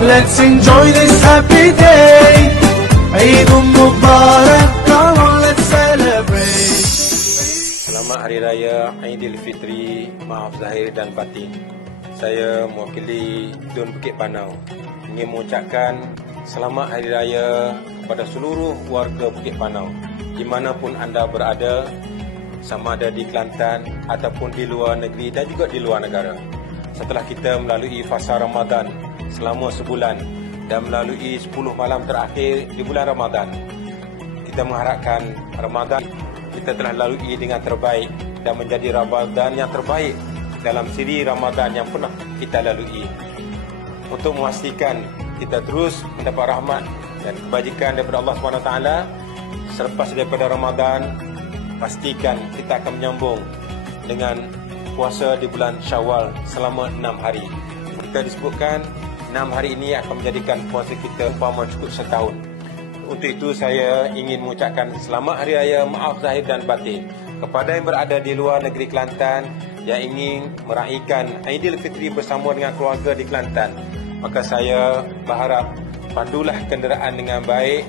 let's enjoy this happy day. Eid Mubarak, come on, let's celebrate. Selamat Hari Raya Aidilfitri, maaf zahir dan batin. Saya mewakili Dun Bukit Panau ingin mengucapkan selamat Hari Raya kepada seluruh warga Bukit Panau dimanapun anda berada, sama ada di Kelantan ataupun di luar negeri dan juga di luar negara. Setelah kita melalui fasa Ramadan selama sebulan dan melalui 10 malam terakhir di bulan Ramadan, kita mengharapkan Ramadan kita telah lalui dengan terbaik dan menjadi Ramadan yang terbaik dalam siri Ramadan yang pernah kita lalui. Untuk memastikan kita terus mendapat rahmat dan kebajikan daripada Allah SWT, selepas daripada Ramadan, pastikan kita akan menyambung dengan puasa di bulan Syawal selama 6 hari. Kita disebutkan 6 hari ini akan menjadikan puasa kita umpama cukup setahun. Untuk itu saya ingin mengucapkan selamat Hari Raya, maaf zahir dan batin kepada yang berada di luar negeri Kelantan yang ingin meraihkan Aidilfitri bersama dengan keluarga di Kelantan. Maka saya berharap pandulah kenderaan dengan baik,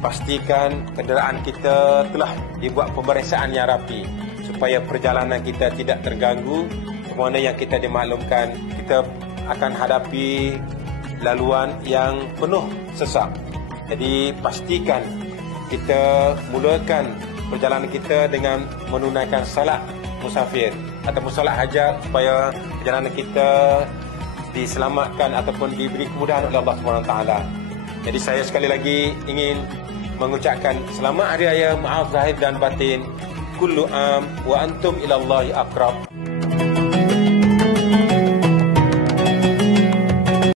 pastikan kenderaan kita telah dibuat pemeriksaan yang rapi supaya perjalanan kita tidak terganggu. Mana yang kita dimaklumkan, kita akan hadapi laluan yang penuh sesak. Jadi pastikan kita mulakan perjalanan kita dengan menunaikan salat musafir ataupun salat hajat supaya perjalanan kita diselamatkan ataupun diberi kemudahan oleh Allah SWT. Jadi saya sekali lagi ingin mengucapkan selamat Hari Raya, maaf zahir dan batin. Kullu am wa antum ilallahi aqrab.